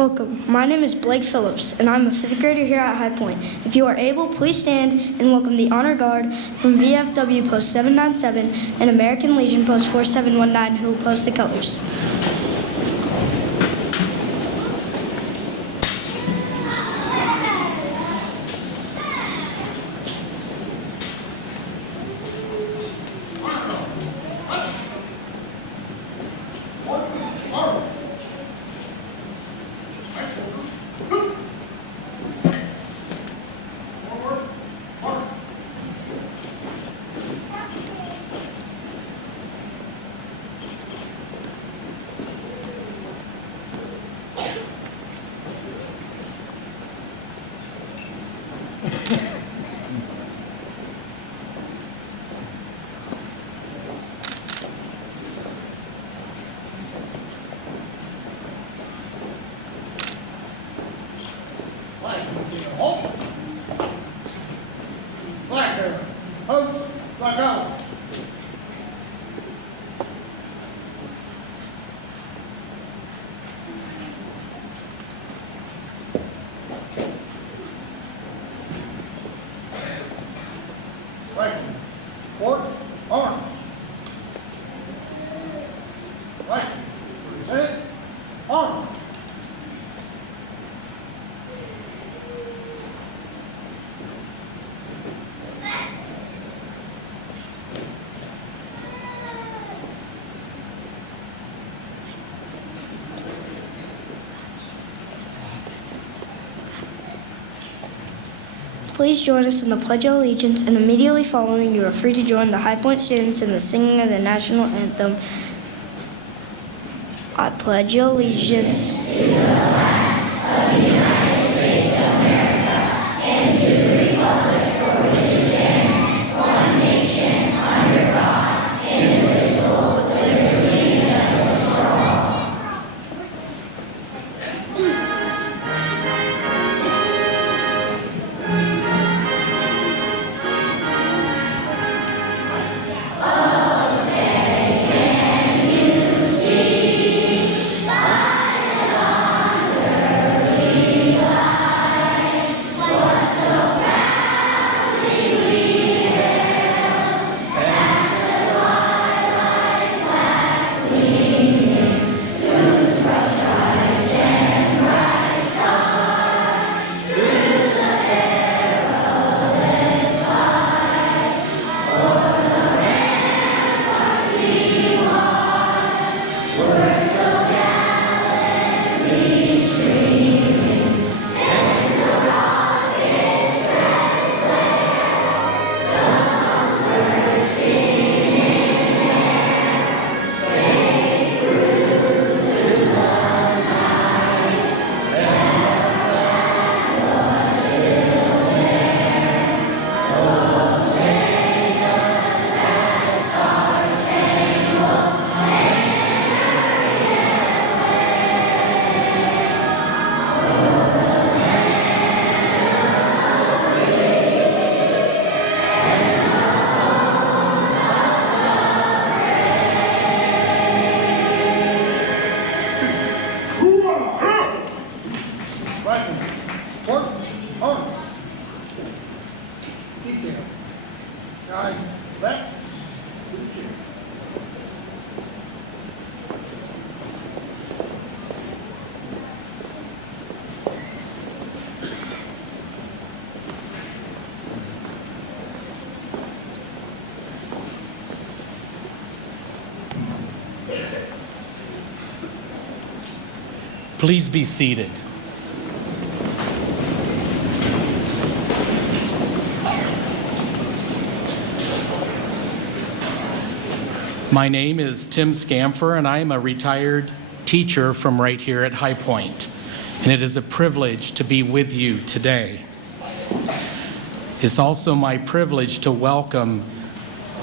Welcome. My name is Blake Phillips, and I'm a 5th grader here at HighPoint. If you are able, please stand and welcome the Honor Guard from VFW Post 797 and American Legion Post 4719 who will post the colors. Please join us in the Pledge of Allegiance, and immediately following, you are free to join the HighPoint students in the singing of the national anthem. I pledge allegiance to the flag of the United States of America and to the republic for which it stands, one nation, under God, indivisible, with liberty and justice for all. Please be seated. My name is Tim Scamfer, and I am a retired teacher from right here at HighPoint, and it is a privilege to be with you today. It's also my privilege to welcome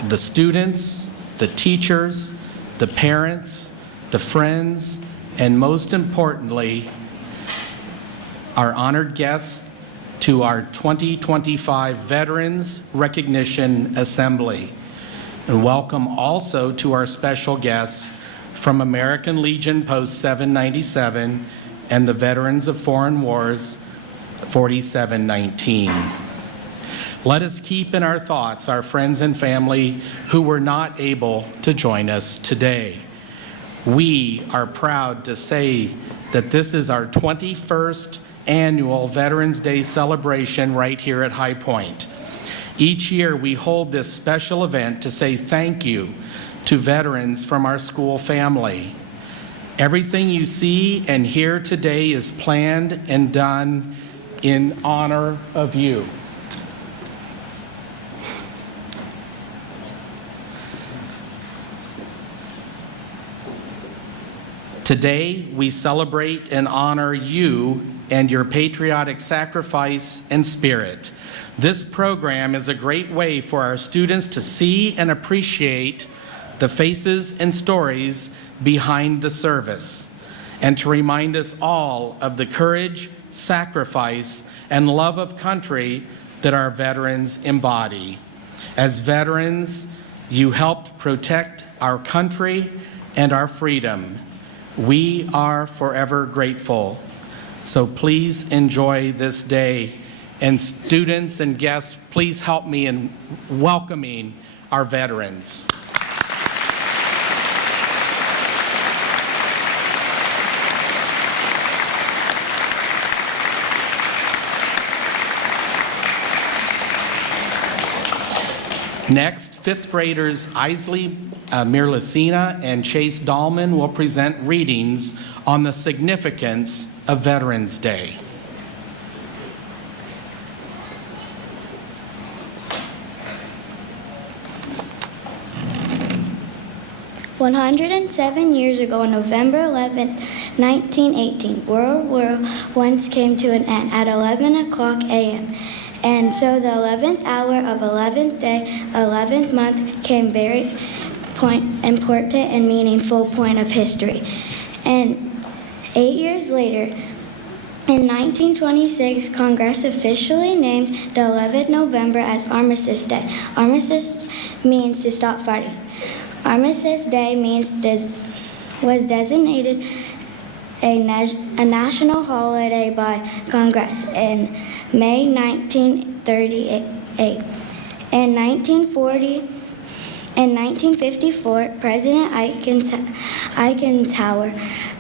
the students, the teachers, the parents, the friends, and most importantly, our honored guests to our 2025 Veterans Recognition Assembly. And welcome also to our special guests from American Legion Post 797 and the Veterans of Foreign Wars 4719. Let us keep in our thoughts our friends and family who were not able to join us today. We are proud to say that this is our 21st annual Veterans Day celebration right here at HighPoint. Each year we hold this special event to say thank you to veterans from our school family. Everything you see and hear today is planned and done in honor of you. Today, we celebrate and honor you and your patriotic sacrifice and spirit. This program is a great way for our students to see and appreciate the faces and stories behind the service, and to remind us all of the courage, sacrifice, and love of country that our veterans embody. As veterans, you helped protect our country and our freedom. We are forever grateful. So please enjoy this day. And students and guests, please help me in welcoming our veterans. Next, fifth graders Isley Mirlacina and Chase Dahlman will present readings on the significance of Veterans Day. One 107 years ago, on November 11, 1918, World War I came to an end at 11 o'clock a.m. And so the 11th hour of 11th day, 11th month came very important and meaningful point of history. And 8 years later, in 1926, Congress officially named the 11th November as Armistice Day. Armistice means to stop fighting. Armistice Day was designated a national holiday by Congress in May 1938. In 1954, President Eisenhower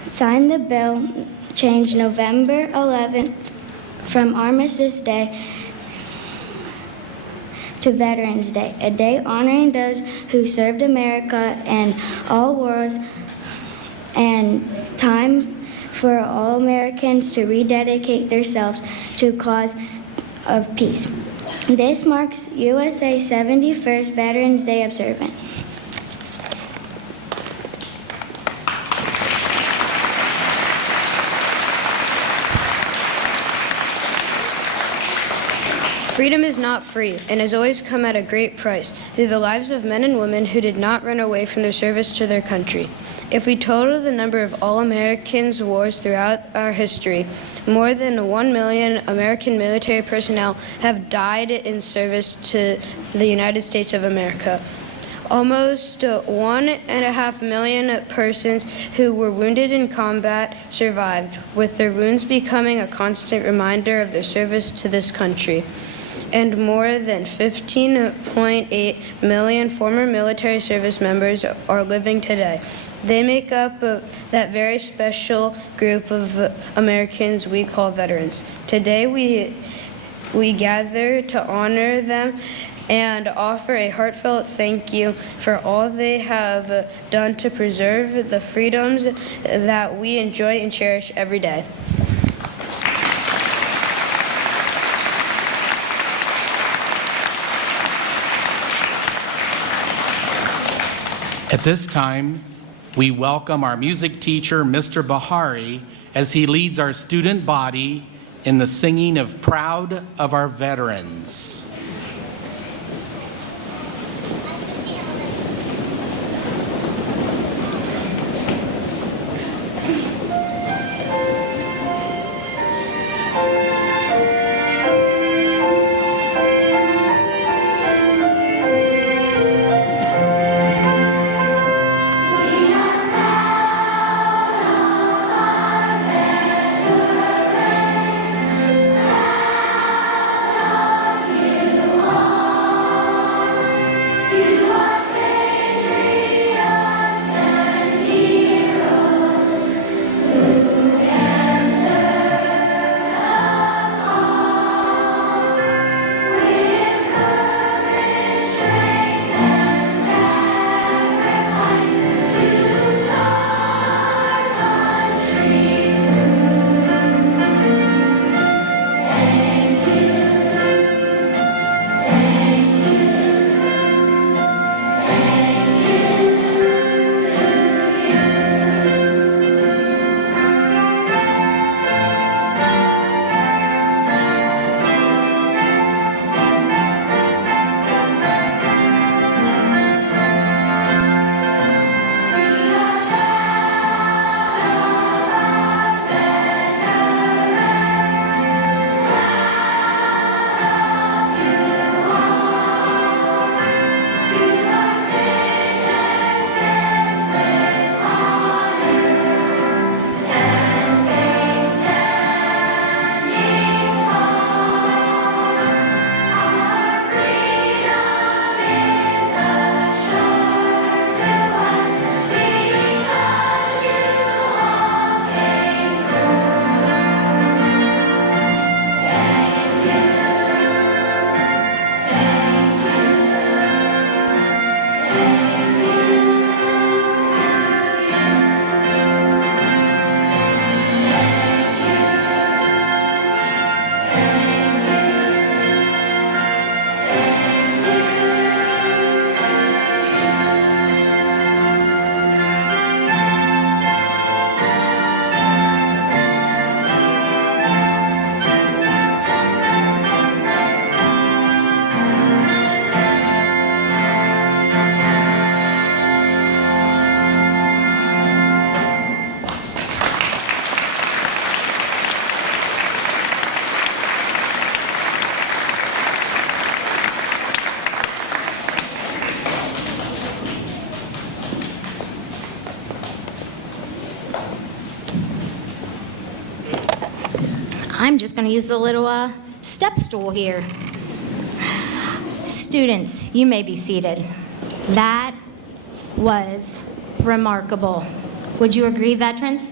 signed the bill, changed November 11th from Armistice Day to Veterans Day, a day honoring those who served America in all wars, and time for all Americans to rededicate themselves to the cause of peace. This marks USA's 71st Veterans Day observance. Freedom is not free and has always come at a great price through the lives of men and women who did not run away from their service to their country. If we total the number of all Americans' wars throughout our history, more than 1 million American military personnel have died in service to the United States of America. Almost 1.5 million persons who were wounded in combat survived, with their wounds becoming a constant reminder of their service to this country. And more than 15.8 million former military service members are living today. They make up that very special group of Americans we call veterans. Today we gather to honor them and offer a heartfelt thank you for all they have done to preserve the freedoms that we enjoy and cherish every day. At this time, we welcome our music teacher, Mr. Bahari, as he leads our student body in the singing of Proud of Our Veterans. We are proud of our veterans. I'm just going to use the little step stool here. Students, you may be seated. That was remarkable. Would you agree, veterans?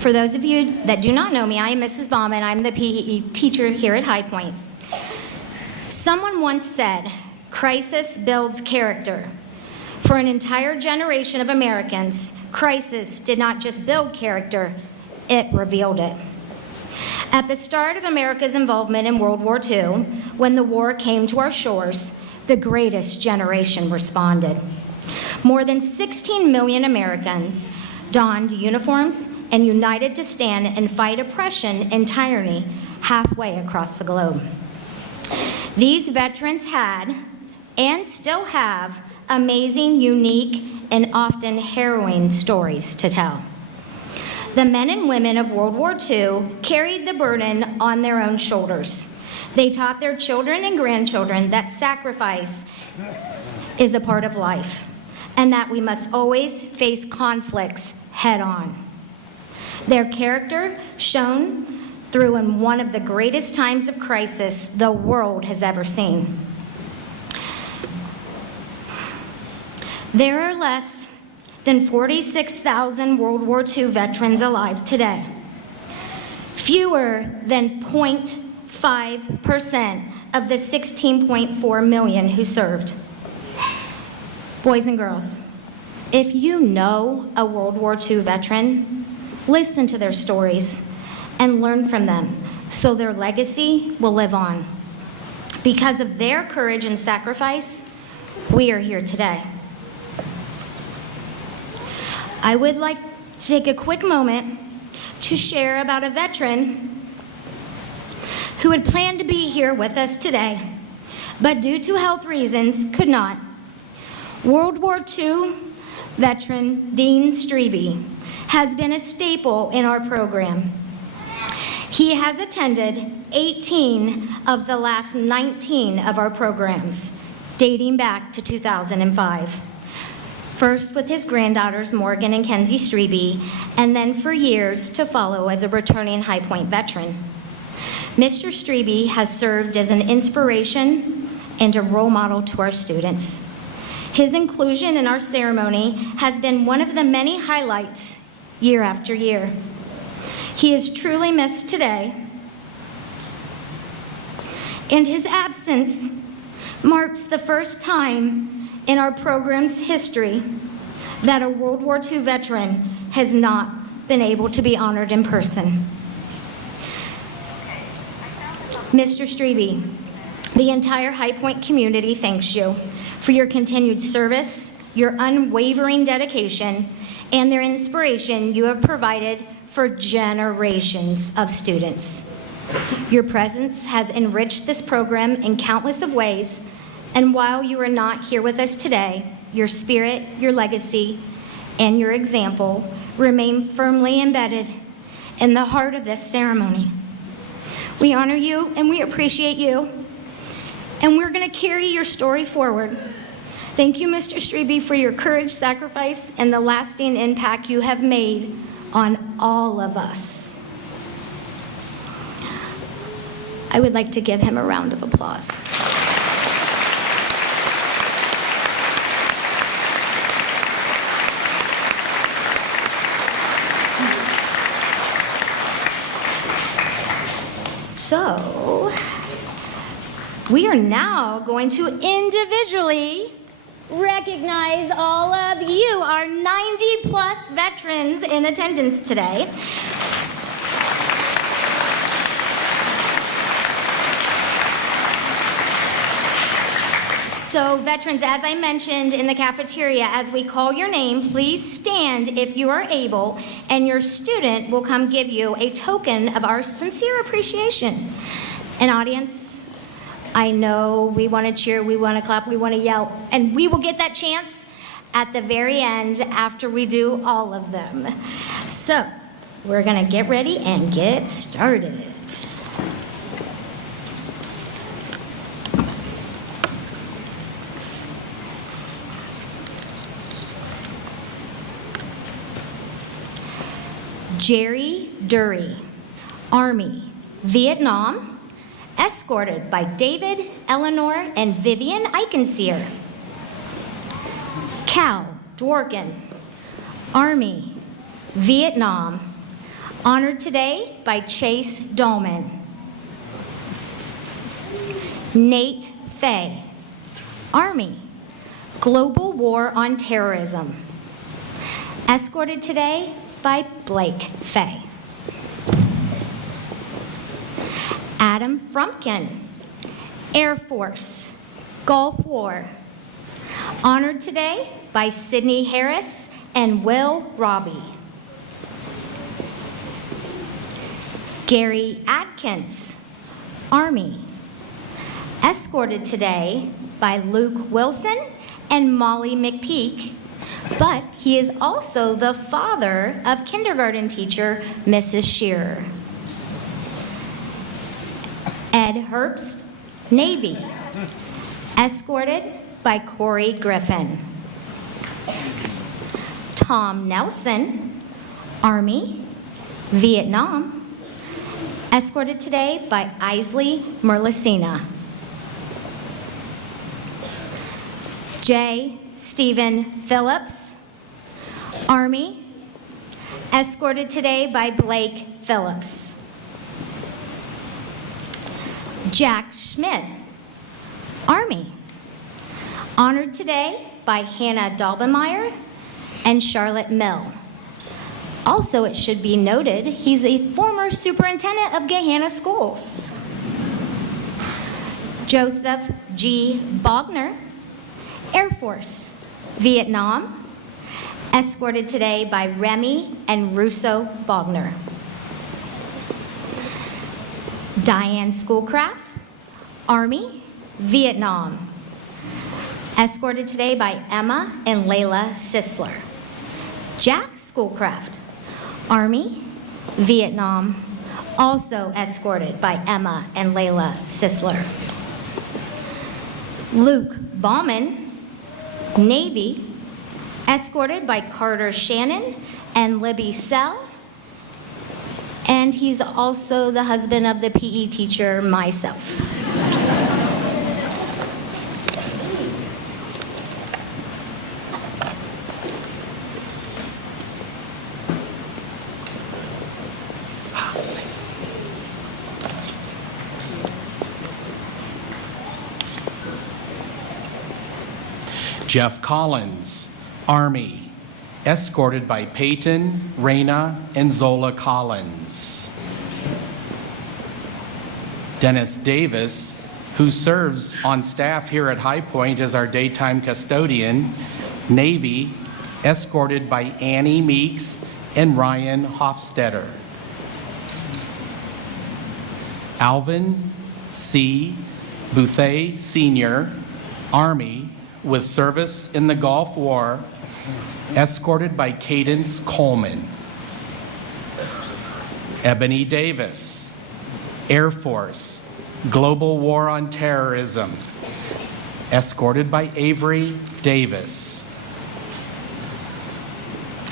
For those of you that do not know me, I am Mrs. Baumann. I'm the PE teacher here at HighPoint. Someone once said, crisis builds character. For an entire generation of Americans, crisis did not just build character, it revealed it. At the start of America's involvement in World War II, when the war came to our shores, the greatest generation responded. More than 16 million Americans donned uniforms and united to stand and fight oppression and tyranny halfway across the globe. These veterans had, and still have, amazing, unique, and often harrowing stories to tell. The men and women of World War II carried the burden on their own shoulders. They taught their children and grandchildren that sacrifice is a part of life, and that we must always face conflicts head on. Their character shone through in one of the greatest times of crisis the world has ever seen. There are less than 46,000 World War II veterans alive today. Fewer than 0.5% of the 16.4 million who served. Boys and girls, if you know a World War II veteran, listen to their stories and learn from them so their legacy will live on. Because of their courage and sacrifice, we are here today. I would like to take a quick moment to share about a veteran who had planned to be here with us today, but due to health reasons could not. World War II veteran Dean Strebe has been a staple in our program. He has attended 18 of the last 19 of our programs, dating back to 2005. First with his granddaughters, Morgan and Kenzie Strebe, and then for years to follow as a returning HighPoint veteran. Mr. Strebe has served as an inspiration and a role model to our students. His inclusion in our ceremony has been one of the many highlights year after year. He is truly missed today, and his absence marks the first time in our program's history that a World War II veteran has not been able to be honored in person. Mr. Strebe, the entire HighPoint community thanks you for your continued service, your unwavering dedication, and their inspiration you have provided for generations of students. Your presence has enriched this program in countless of ways, and while you are not here with us today, your spirit, your legacy, and your example remain firmly embedded in the heart of this ceremony. We honor you and we appreciate you, and we're going to carry your story forward. Thank you, Mr. Strebe, for your courage, sacrifice, and the lasting impact you have made on all of us. I would like to give him a round of applause. So, we are now going to individually recognize all of you, our 90-plus veterans in attendance today. So, veterans, as I mentioned in the cafeteria, as we call your name, please stand if you are able, and your student will come give you a token of our sincere appreciation. And audience, I know we want to cheer, we want to clap, we want to yell, and we will get that chance at the very end after we do all of them. So, we're going to get ready and get started. Jerry Dury, Army, Vietnam, escorted by David, Eleanor, and Vivian Eichenseer. Cal Dworkin, Army, Vietnam, honored today by Chase Dolman. Nate Fay, Army, Global War on Terrorism, escorted today by Blake Fay. Adam Frumpkin, Air Force, Gulf War, honored today by Sydney Harris and Will Robbie. Gary Adkins, Army, escorted today by Luke Wilson and Molly McPeak, but he is also the father of kindergarten teacher Mrs. Shearer. Ed Herbst, Navy, escorted by Corey Griffin. Tom Nelson, Army, Vietnam, escorted today by Isley Merlicina. J. Stephen Phillips, Army, escorted today by Blake Phillips. Jack Schmidt, Army, honored today by Hannah Dolbenmeyer and Charlotte Mill. Also, it should be noted, he's a former superintendent of Gahanna Schools. Joseph G. Bogner, Air Force, Vietnam, escorted today by Remy and Russo Bogner. Diane Schoolcraft, Army, Vietnam, escorted today by Emma and Layla Sisler. Jack Schoolcraft, Army, Vietnam, also escorted by Emma and Layla Sisler. Luke Bauman, Navy, escorted by Carter Shannon and Libby Sell, and he's also the husband of the PE teacher, myself. Jeff Collins, Army, escorted by Peyton, Raina, and Zola Collins. Dennis Davis, who serves on staff here at HighPoint as our daytime custodian, Navy, escorted by Annie Meeks and Ryan Hofstetter. Alvin C. Bouthey, Sr., Army, with service in the Gulf War, escorted by Cadence Coleman. Ebony Davis, Air Force, Global War on Terrorism, escorted by Avery Davis.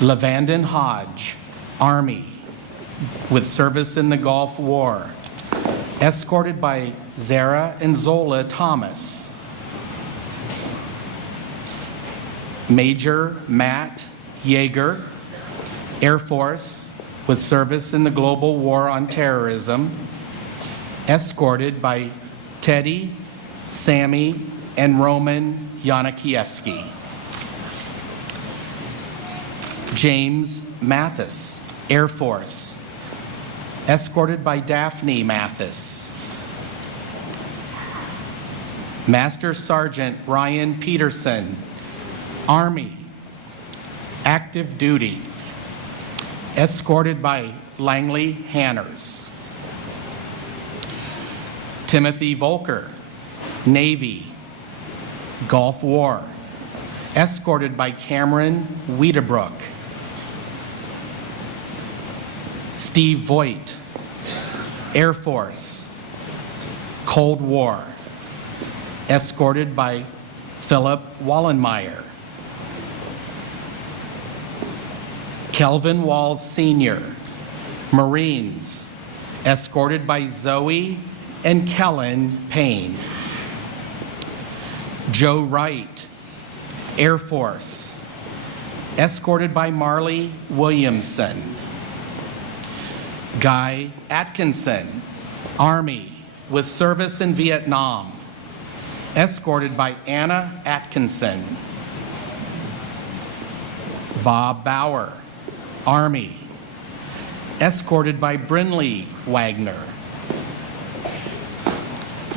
Lavandon Hodge, Army, with service in the Gulf War, escorted by Zara and Zola Thomas. Major Matt Yeager, Air Force, with service in the Global War on Terrorism, escorted by Teddy, Sammy, and Roman Yanakiewski. James Mathis, Air Force, escorted by Daphne Mathis. Master Sergeant Ryan Peterson, Army, active duty, escorted by Langley Hanners. Timothy Volker, Navy, Gulf War, escorted by Cameron Wiedebrook. Steve Voigt, Air Force, Cold War, escorted by Philip Wallenmeyer. Kelvin Walls Sr., Marines, escorted by Zoe and Kellen Payne. Joe Wright, Air Force, escorted by Marley Williamson. Guy Atkinson, Army, with service in Vietnam, escorted by Anna Atkinson. Bob Bauer, Army, escorted by Brinley Wagner.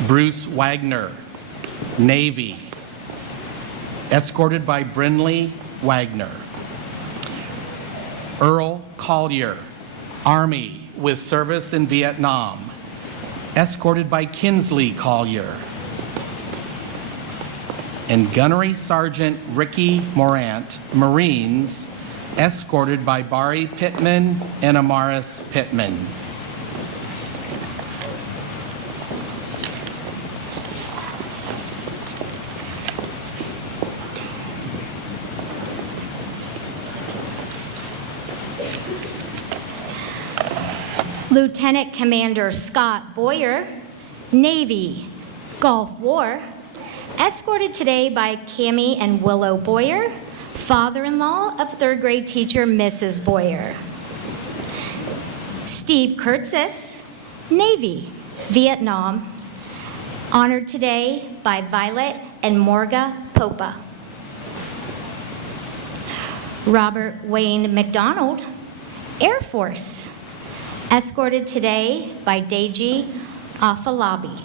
Bruce Wagner, Navy, escorted by Brinley Wagner. Earl Collier, Army, with service in Vietnam, escorted by Kinsley Collier. And Gunnery Sergeant Ricky Morant, Marines, escorted by Barry Pittman and Amaris Pittman. Lieutenant Commander Scott Boyer, Navy, Gulf War, escorted today by Cammie and Willow Boyer, father-in-law of third grade teacher Mrs. Boyer. Steve Kurtzis, Navy, Vietnam, honored today by Violet and Morga Popa. Robert Wayne McDonald, Air Force, escorted today by Deji Afalabi.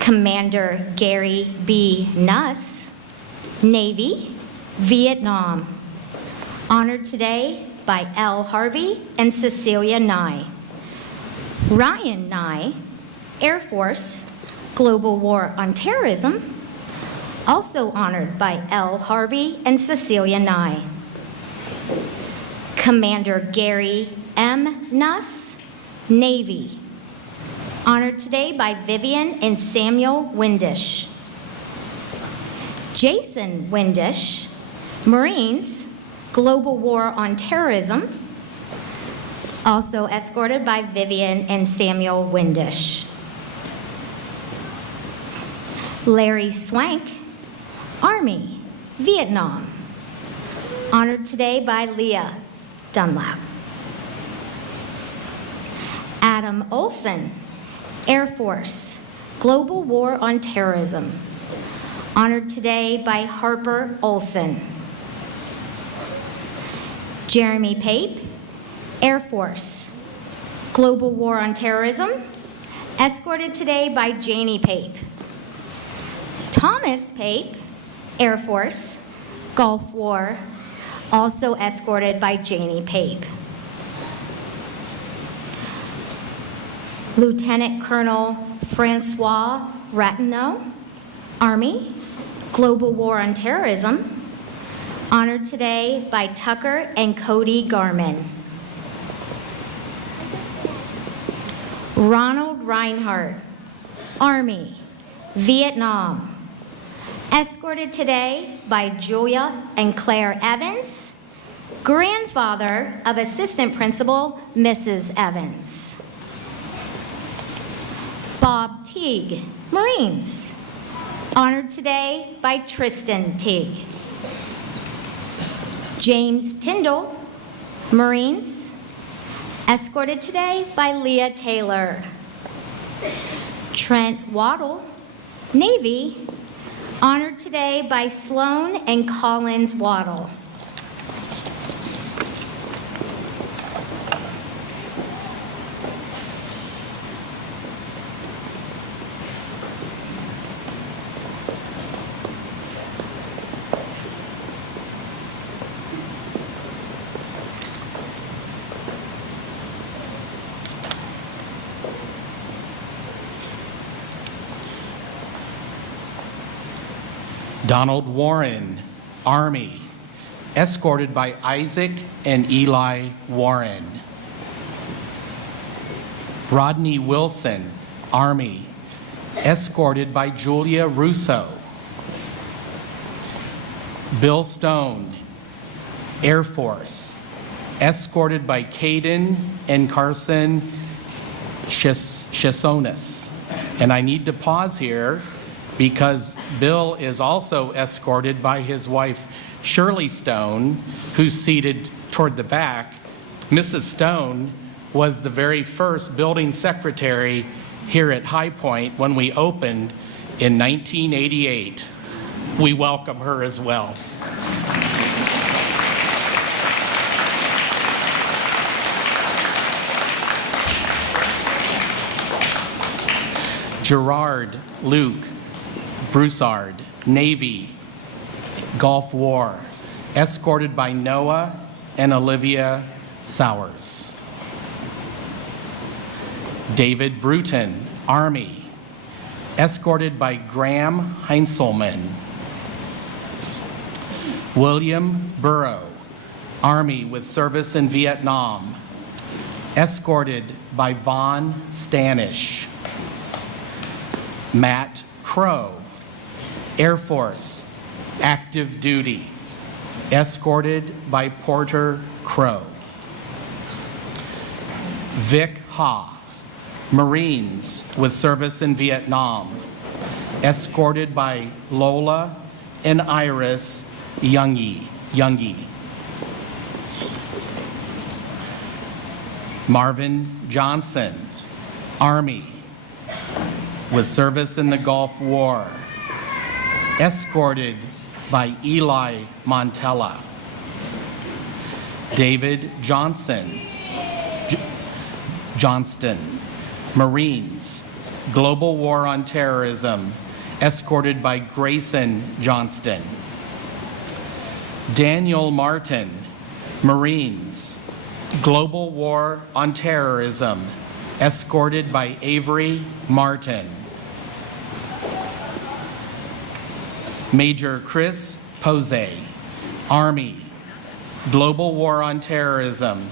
Commander Gary B. Nuss, Navy, Vietnam, honored today by L. Harvey and Cecilia Nye. Ryan Nye, Air Force, Global War on Terrorism, also honored by L. Harvey and Cecilia Nye. Commander Gary M. Nuss, Navy, honored today by Vivian and Samuel Windish. Jason Windish, Marines, Global War on Terrorism, also escorted by Vivian and Samuel Windish. Larry Swank, Army, Vietnam, honored today by Leah Dunlap. Adam Olson, Air Force, Global War on Terrorism, honored today by Harper Olson. Jeremy Pape, Air Force, Global War on Terrorism, escorted today by Janie Pape. Thomas Pape, Air Force, Gulf War, also escorted by Janie Pape. Lieutenant Colonel Francois Ratineau, Army, Global War on Terrorism, honored today by Tucker and Cody Garman. Ronald Reinhardt, Army, Vietnam, escorted today by Julia and Claire Evans, grandfather of Assistant Principal Mrs. Evans. Bob Teague, Marines, honored today by Tristan Teague. James Tyndall, Marines, escorted today by Leah Taylor. Trent Waddle, Navy, honored today by Sloan and Collins Waddle. Donald Warren, Army, escorted by Isaac and Eli Warren. Rodney Wilson, Army, escorted by Julia Russo. Bill Stone, Air Force, escorted by Caden and Carson Chesonis. And I need to pause here because Bill is also escorted by his wife, Shirley Stone, who's seated toward the back. Mrs. Stone was the very first building secretary here at HighPoint when we opened in 1988. We welcome her as well. Gerard Luke Broussard, Navy, Gulf War, escorted by Noah and Olivia Sowers. David Bruton, Army, escorted by Graham Heinzelman. William Burrow, Army with service in Vietnam, escorted by Vaughn Stanish. Matt Crow, Air Force, active duty, escorted by Porter Crow. Vic Ha, Marines with service in Vietnam, escorted by Lola and Iris Youngie. Marvin Johnson, Army, with service in the Gulf War, escorted by Eli Montella. David Johnston, Marines, Global War on Terrorism, escorted by Grayson Johnston. Daniel Martin, Marines, Global War on Terrorism, escorted by Avery Martin. Major Chris Posey, Army, Global War on Terrorism,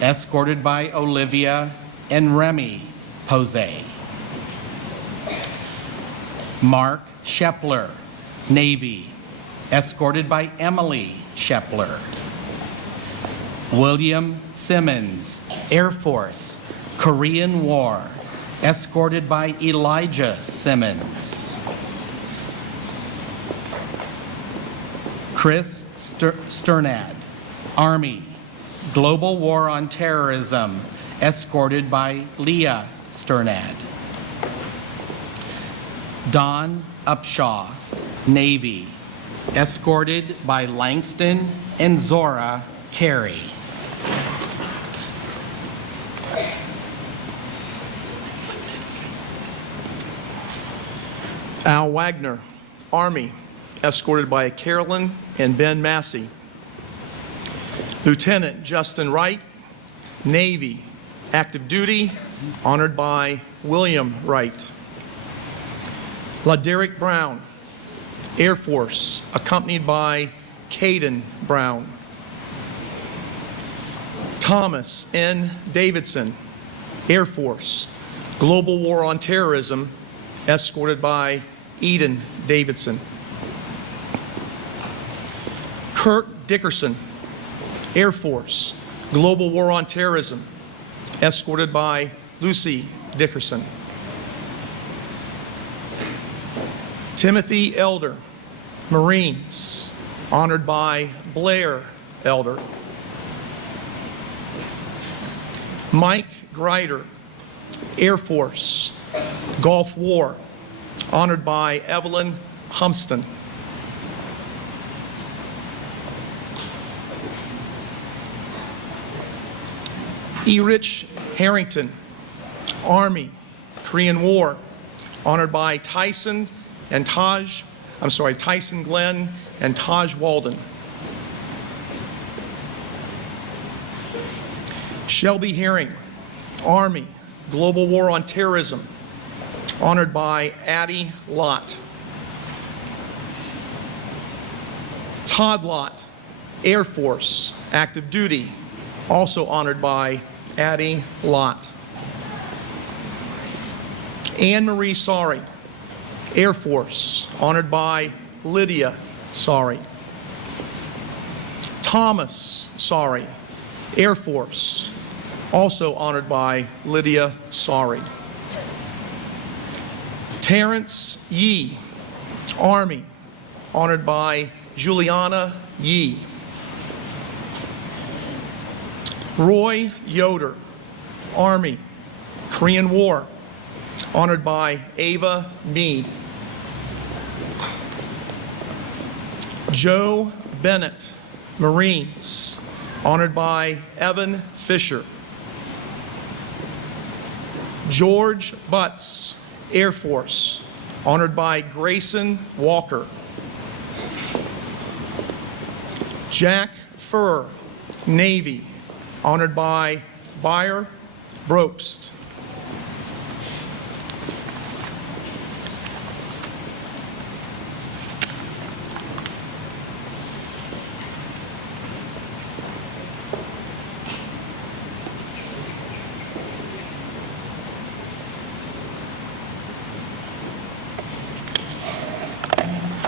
escorted by Olivia and Remy Posey. Mark Shepler, Navy, escorted by Emily Shepler. William Simmons, Air Force, Korean War, escorted by Elijah Simmons. Chris Sternad, Army, Global War on Terrorism, escorted by Leah Sternad. Don Upshaw, Navy, escorted by Langston and Zora Carey. Al Wagner, Army, escorted by Carolyn and Ben Massey. Lieutenant Justin Wright, Navy, active duty, honored by William Wright. LaDerrick Brown, Air Force, accompanied by Caden Brown. Thomas N. Davidson, Air Force, Global War on Terrorism, escorted by Eden Davidson. Kirk Dickerson, Air Force, Global War on Terrorism, escorted by Lucy Dickerson. Timothy Elder, Marines, honored by Blair Elder. Mike Greider, Air Force, Gulf War, honored by Evelyn Humston. Erich Harrington, Army, Korean War, honored by Tyson Glenn and Taj Walden. Shelby Herring, Army, Global War on Terrorism, honored by Addie Lott. Todd Lott, Air Force, active duty, also honored by Addie Lott. Anne Marie Sari, Air Force, honored by Lydia Sari. Thomas Sari, Air Force, also honored by Lydia Sari. Terrence Yee, Army, honored by Juliana Yee. Roy Yoder, Army, Korean War, honored by Ava Mead. Joe Bennett, Marines, honored by Evan Fisher. George Butts, Air Force, honored by Grayson Walker. Jack Furr, Navy, honored by Bayer Brobst.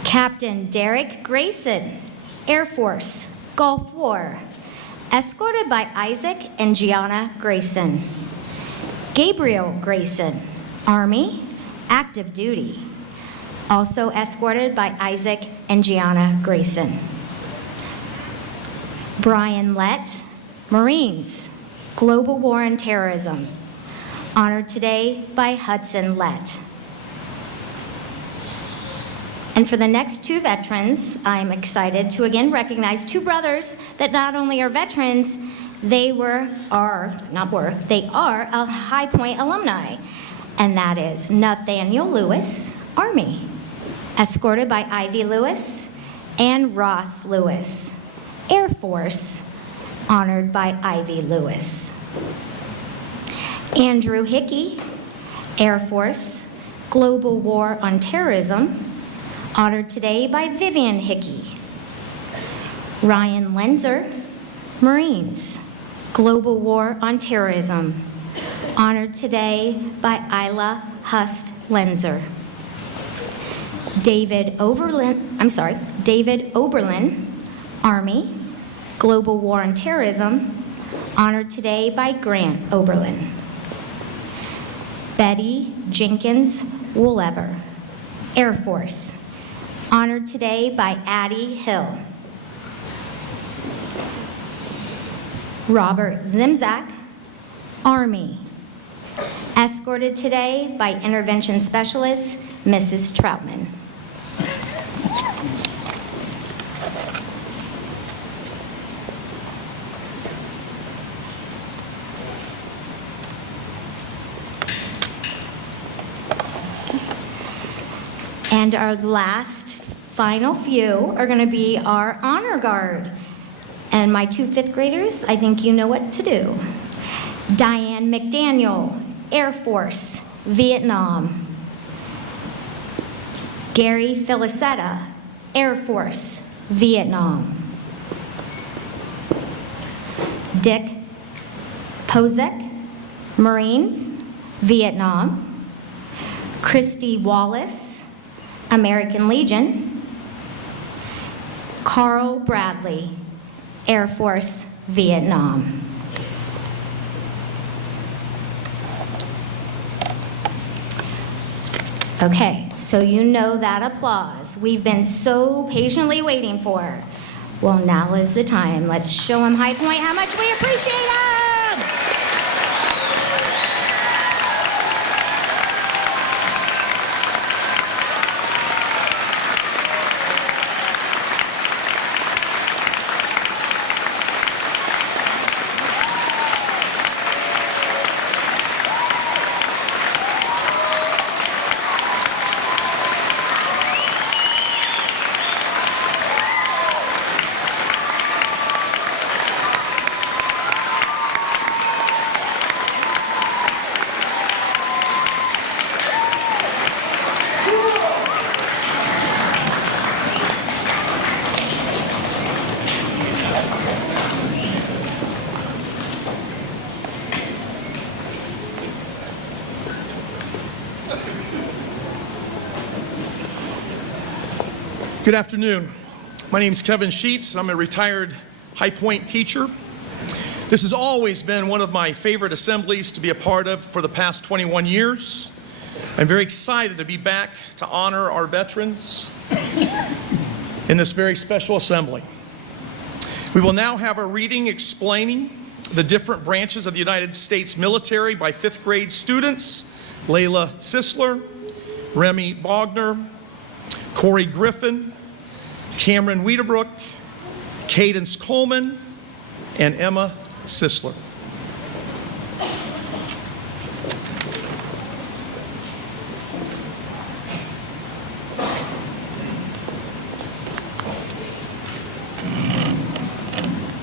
Captain Derek Grayson, Air Force, Gulf War, escorted by Isaac and Gianna Grayson. Gabriel Grayson, Army, active duty, also escorted by Isaac and Gianna Grayson. Brian Lett, Marines, Global War on Terrorism, honored today by Hudson Lett. And for the next two veterans, I'm excited to again recognize two brothers that not only are veterans, they are a HighPoint alumni, and that is Nathaniel Lewis, Army, escorted by Ivy Lewis, and Ross Lewis, Air Force, honored by Ivy Lewis. Andrew Hickey, Air Force, Global War on Terrorism, honored today by Vivian Hickey. Ryan Lenzer, Marines, Global War on Terrorism, honored today by Isla Hust Lenzer. David Oberlin, Army, Global War on Terrorism, honored today by Grant Oberlin. Betty Jenkins Woolever, Air Force, honored today by Addie Hill. Robert Zimzak, Army, escorted today by Intervention Specialist Mrs. Troutman. And our last final few are going to be our honor guard. And my two fifth graders, I think you know what to do. Diane McDaniel, Air Force, Vietnam. Gary Felicetta, Air Force, Vietnam. Dick Pozek, Marines, Vietnam. Christy Wallace, American Legion. Carl Bradley, Air Force, Vietnam. Okay, so you know that applause we've been so patiently waiting for. Well, now is the time. Let's show them HighPoint how much we appreciate them! Good afternoon. My name is Kevin Sheets. I'm a retired HighPoint teacher. This has always been one of my favorite assemblies to be a part of for the past 21 years. I'm very excited to be back to honor our veterans in this very special assembly. We will now have a reading explaining the different branches of the United States military by 5th grade students, Layla Sisler, Remy Bogner, Corey Griffin, Cameron Wiedebrook, Cadence Coleman, and Emma Sisler.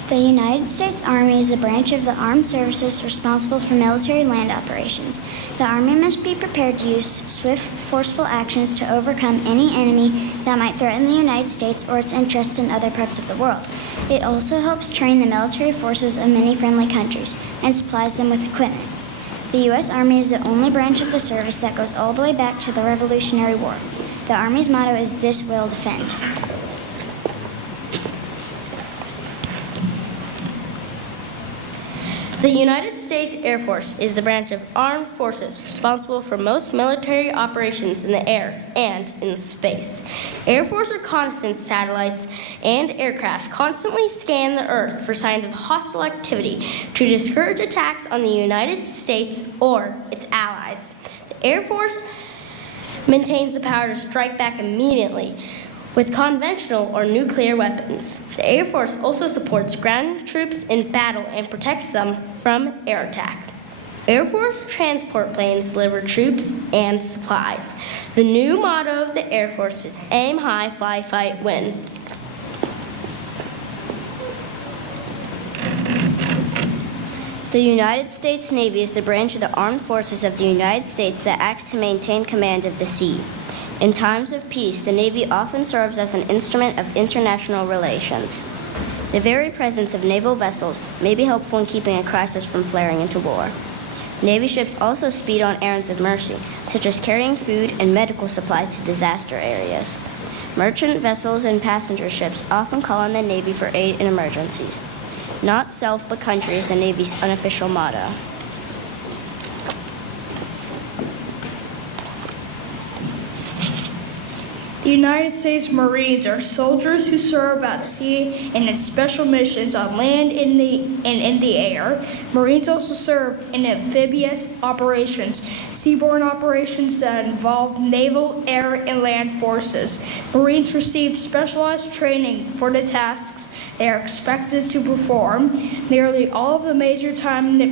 The United States Army is a branch of the armed services responsible for military land operations. The Army must be prepared to use swift, forceful actions to overcome any enemy that might threaten the United States or its interests in other parts of the world. It also helps train the military forces of many friendly countries and supplies them with equipment. The U.S. Army is the only branch of the service that goes all the way back to the Revolutionary War. The Army's motto is "This we'll defend." The United States Air Force is the branch of armed forces responsible for most military operations in the air and in space. Air Force reconnaissance satellites and aircraft constantly scan the Earth for signs of hostile activity to discourage attacks on the United States or its allies. The Air Force maintains the power to strike back immediately with conventional or nuclear weapons. The Air Force also supports ground troops in battle and protects them from air attack. Air Force transport planes deliver troops and supplies. The new motto of the Air Force is "Aim high, fly, fight, win." The United States Navy is the branch of the armed forces of the United States that acts to maintain command of the sea. In times of peace, the Navy often serves as an instrument of international relations. The very presence of naval vessels may be helpful in keeping a crisis from flaring into war. Navy ships also speed on errands of mercy, such as carrying food and medical supplies to disaster areas. Merchant vessels and passenger ships often call on the Navy for aid in emergencies. Not self, but country is the Navy's unofficial motto. The United States Marines are soldiers who serve at sea and in special missions on land and in the air. Marines also serve in amphibious operations, seaborne operations that involve naval, air, and land forces. Marines receive specialized training for the tasks they are expected to perform. Nearly all of the major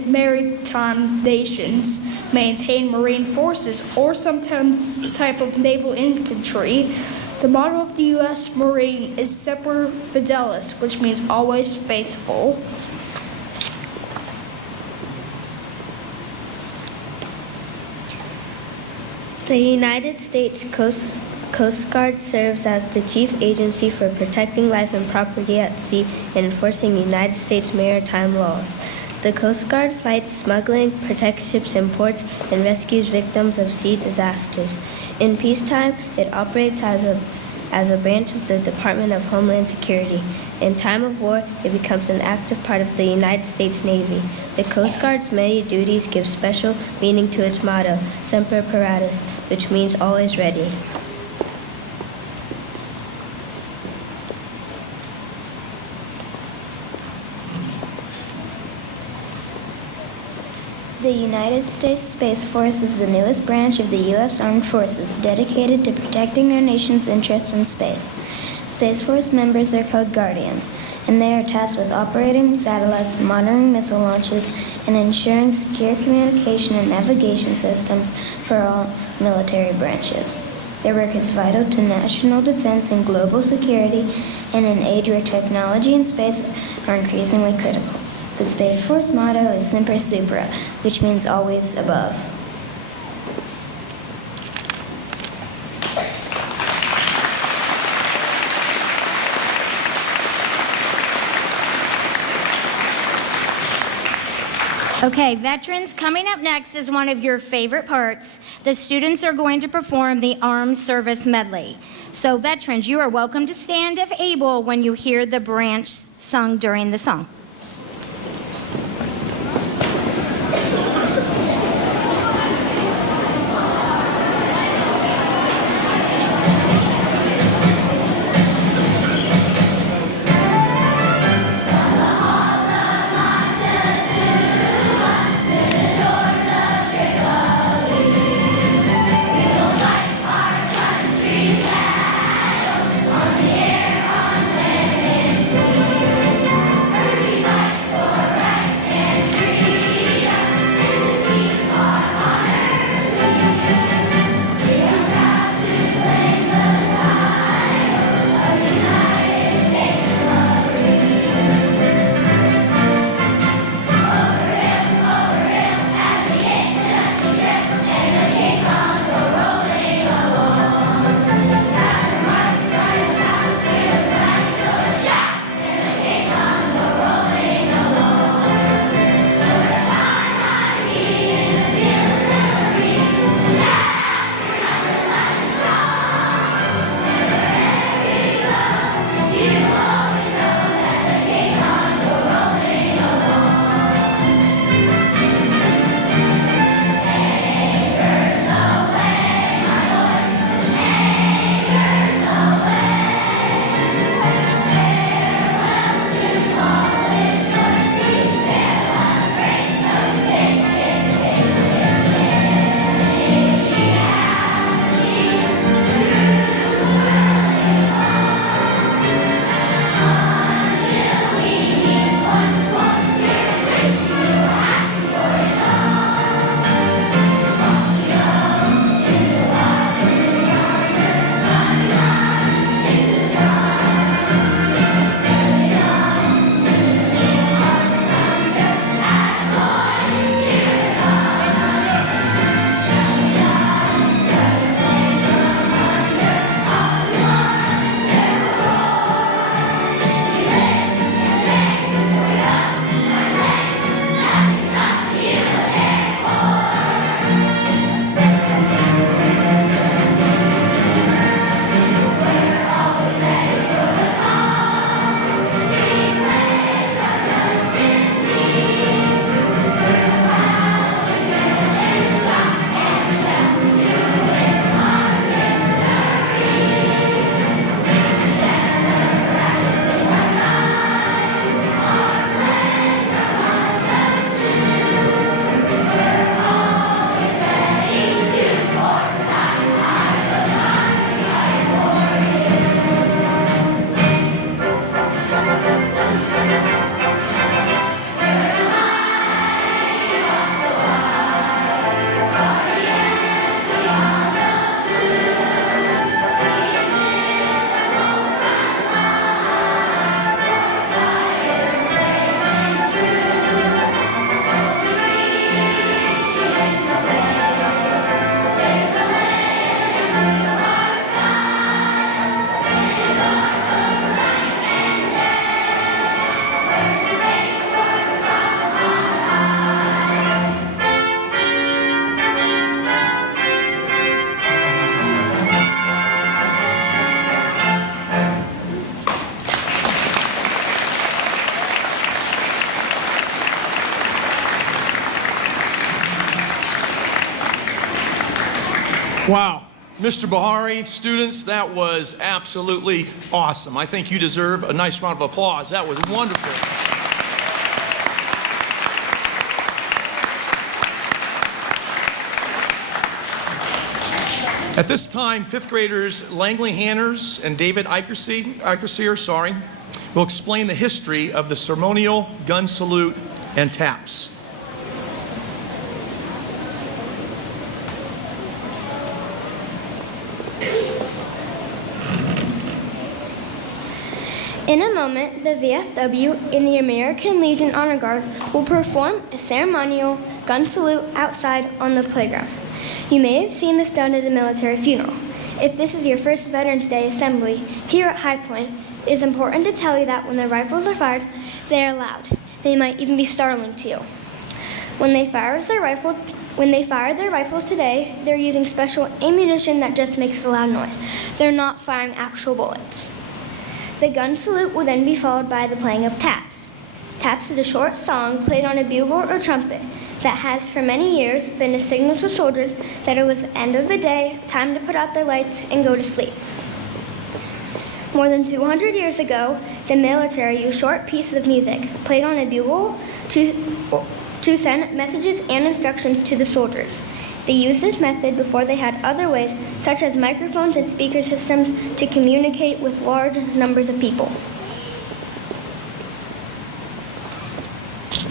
maritime nations maintain Marine forces or some type of naval infantry. The motto of the U.S. Marine is Semper Fidelis, which means always faithful. The United States Coast Guard serves as the chief agency for protecting life and property at sea and enforcing United States maritime laws. The Coast Guard fights smuggling, protects ships in ports, and rescues victims of sea disasters. In peacetime, it operates as a branch of the Department of Homeland Security. In time of war, it becomes an active part of the United States Navy. The Coast Guard's many duties give special meaning to its motto, Semper Paratus, which means always ready. The United States Space Force is the newest branch of the U.S. Armed Forces dedicated to protecting their nation's interests in space. Space Force members are called Guardians, and they are tasked with operating satellites, monitoring missile launches, and ensuring secure communication and navigation systems for all military branches. Their work is vital to national defense and global security in an age where technology and space are increasingly critical. The Space Force motto is Semper Supra, which means always above. Okay, veterans, coming up next is one of your favorite parts. The students are going to perform the Armed Service Medley. So veterans, you are welcome to stand if able when you hear the branch sung during the song. Wow. Mr. Bahari, students, that was absolutely awesome. I think you deserve a nice round of applause. That was wonderful. At this time, fifth graders Langley Hanners and David Ikersier, will explain the history of the ceremonial gun salute and taps. In a moment, the VFW and the American Legion Honor Guard will perform a ceremonial gun salute outside on the playground. You may have seen this done at a military funeral. If this is your first Veterans Day assembly here at HighPoint, it is important to tell you that when the rifles are fired, they are loud. They might even be startling to you. When they fired their rifles today, they're using special ammunition that just makes a loud noise. They're not firing actual bullets. The gun salute will then be followed by the playing of taps. Taps is a short song played on a bugle or trumpet that has for many years been a signal to soldiers that it was the end of the day, time to put out their lights and go to sleep. More than 200 years ago, the military used short pieces of music played on a bugle to send messages and instructions to the soldiers. They used this method before they had other ways, such as microphones and speaker systems, to communicate with large numbers of people.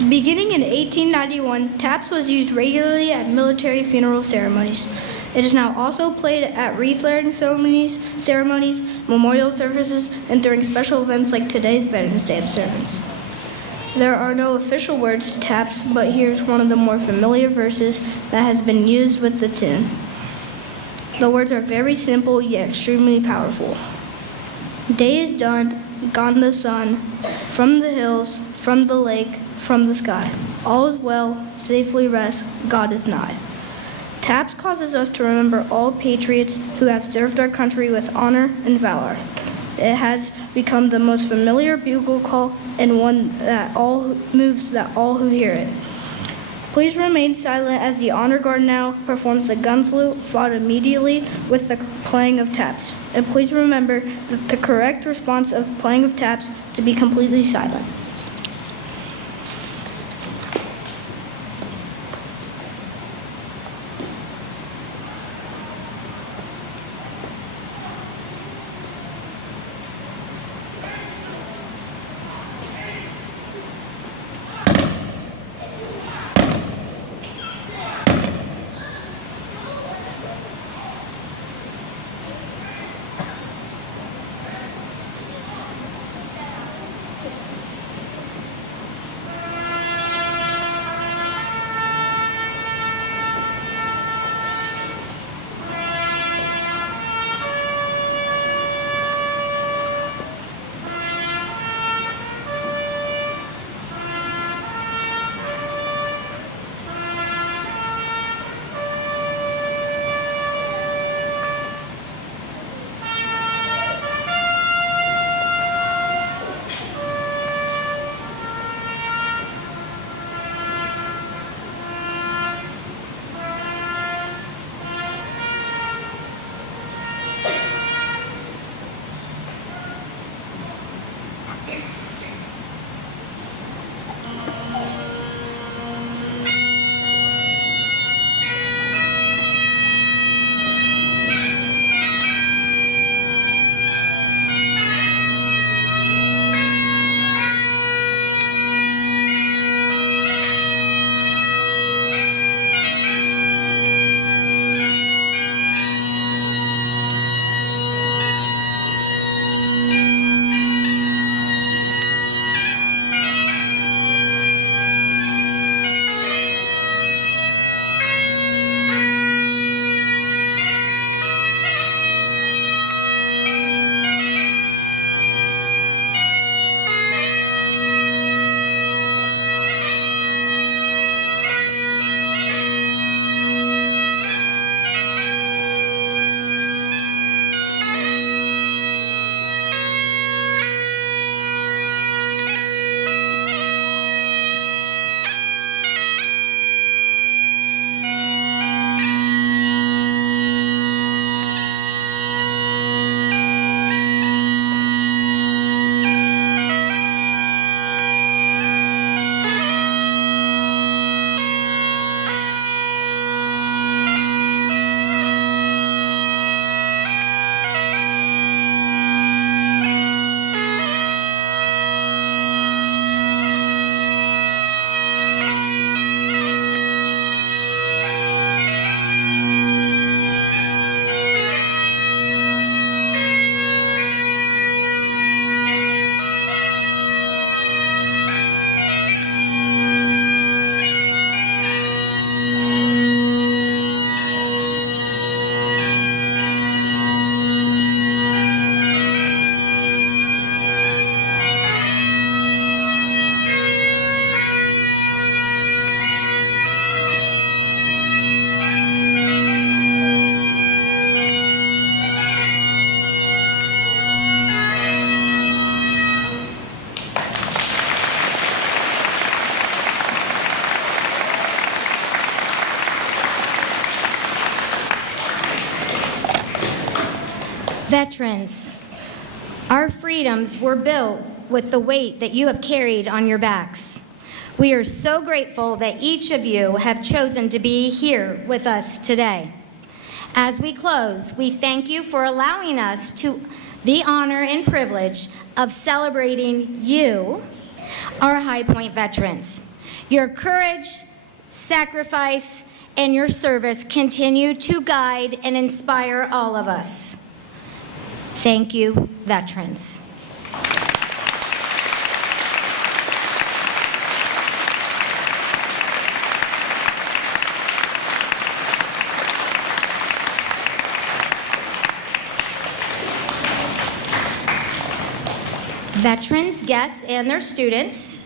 Beginning in 1891, taps was used regularly at military funeral ceremonies. It is now also played at wreath-laying ceremonies, memorial services, and during special events like today's Veterans Day observance. There are no official words to taps, but here's one of the more familiar verses that has been used with the tune. The words are very simple yet extremely powerful. Day is done, gone the sun, from the hills, from the lake, from the sky. All is well, safely rest, God is nigh. Taps causes us to remember all patriots who have served our country with honor and valor. It has become the most familiar bugle call and one that all who hear it. Please remain silent as the Honor Guard now performs the gun salute, followed immediately with the playing of taps. And please remember that the correct response of playing of taps is to be completely silent. Veterans, our freedoms were built with the weight that you have carried on your backs. We are so grateful that each of you have chosen to be here with us today. As we close, we thank you for allowing us the honor and privilege of celebrating you, our HighPoint veterans. Your courage, sacrifice, and your service continue to guide and inspire all of us. Thank you, veterans. Veterans, guests, and their students,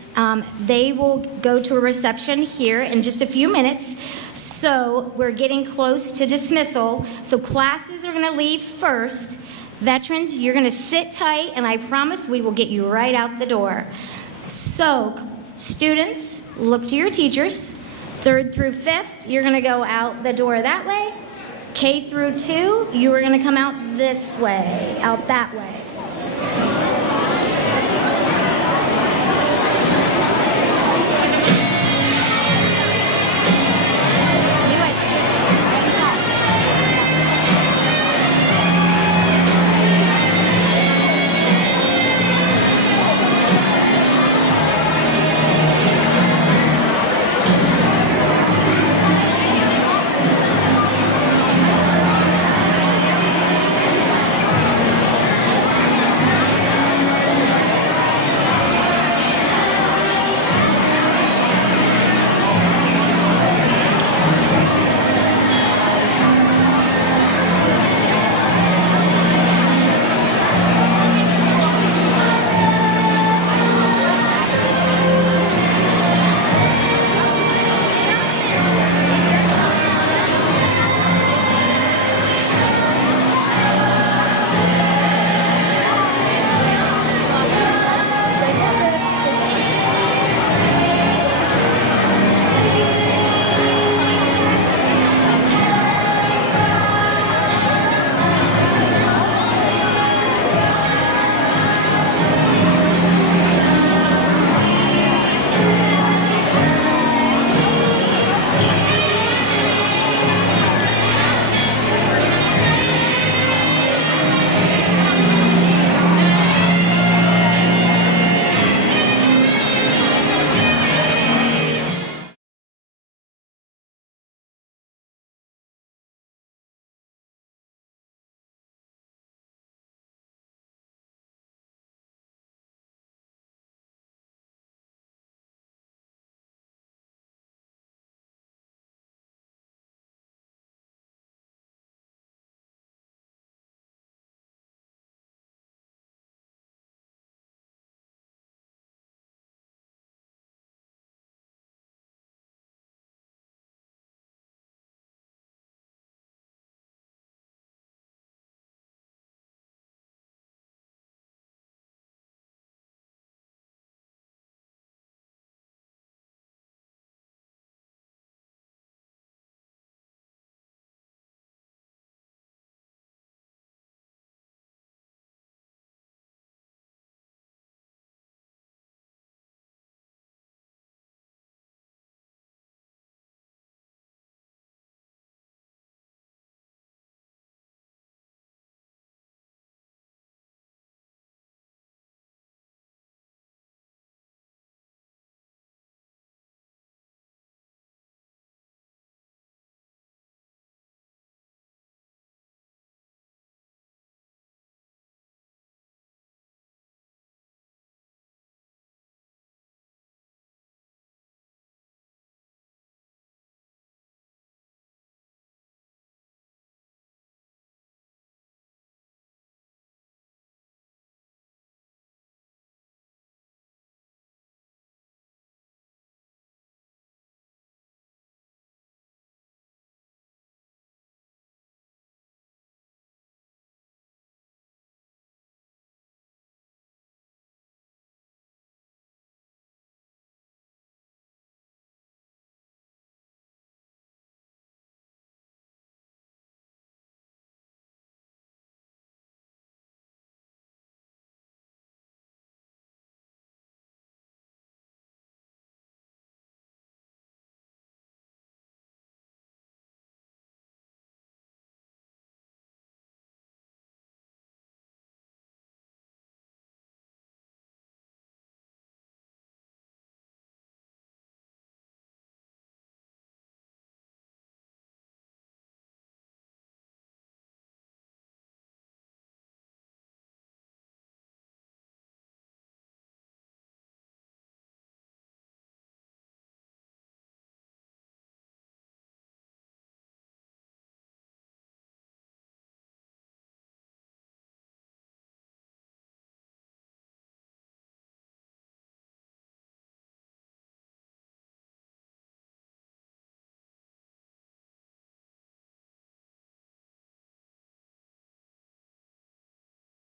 they will go to a reception here in just a few minutes. So we're getting close to dismissal. So classes are going to leave first. Veterans, you're going to sit tight, and I promise we will get you right out the door. So students, look to your teachers. 3rd through 5th, you're going to go out the door that way. K through 2, you are going to come out this way, out that way.